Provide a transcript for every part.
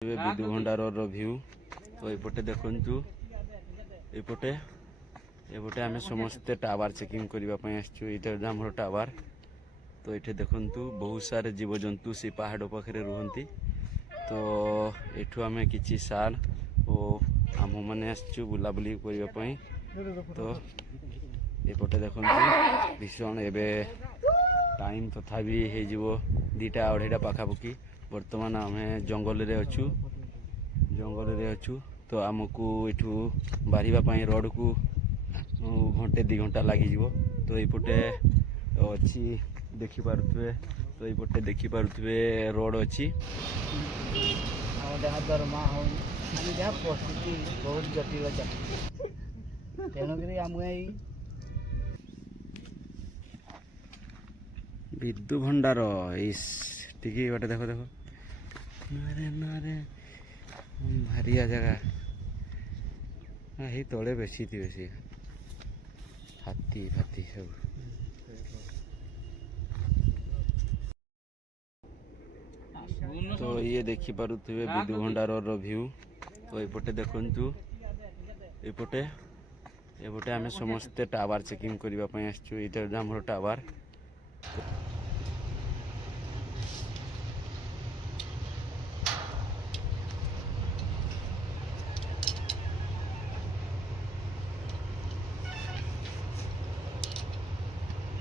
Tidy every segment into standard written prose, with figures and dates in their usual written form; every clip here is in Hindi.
विदु भंडार व्यू तो ये देखु एपटे एपटे आम समस्ते टावर चेकिंग करने ये आम टावर तो ये देखु बहुत सारे जीवजंतु से पहाड़ पाखे रुहति तो यू आम कि साल और आम मैंने बुलाबुली करने तो एपटे देखु भीषण एवं टाइम तथापि हो 2टा 2:30 पाखापाखि बर्तमान आम जंगल अच्छू तो आमको यू बाहर रोड को घंटे 2 घंटा लगी तो यपटे अच्छी देखिपे तो यपटे देखिपे रोड अच्छी बहुत जटिल तेणुक आम विदु भंडार टी गोटे देख देख नारे नारे भारिया जगह तले बेसी थी बेसी हाथी फाती सब तो ये देखी पारुथिबे विदु भंडार व्यू तो एपटे देखु एपटे एपटे आम समस्ते टावर चेकिंग करने ये आम टावर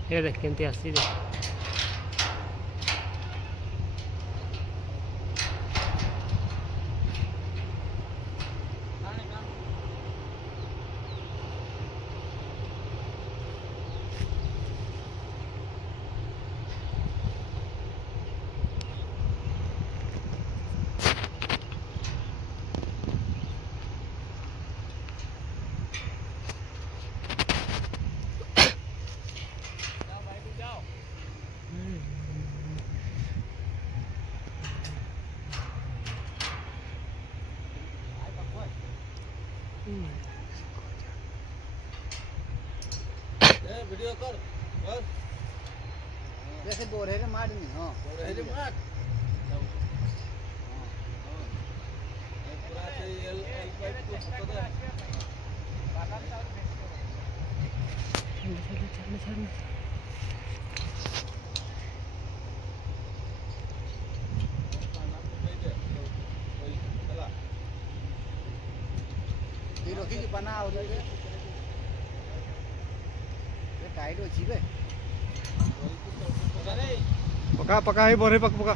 ये देख केमती आसी वीडियो कर जैसे बोरे रे मार नहीं हां बोरे रे मार पूरा से एल पाइप को तो दे चल ये रखी की बना और टाइट अच्छी बे पका पका है बोरे पका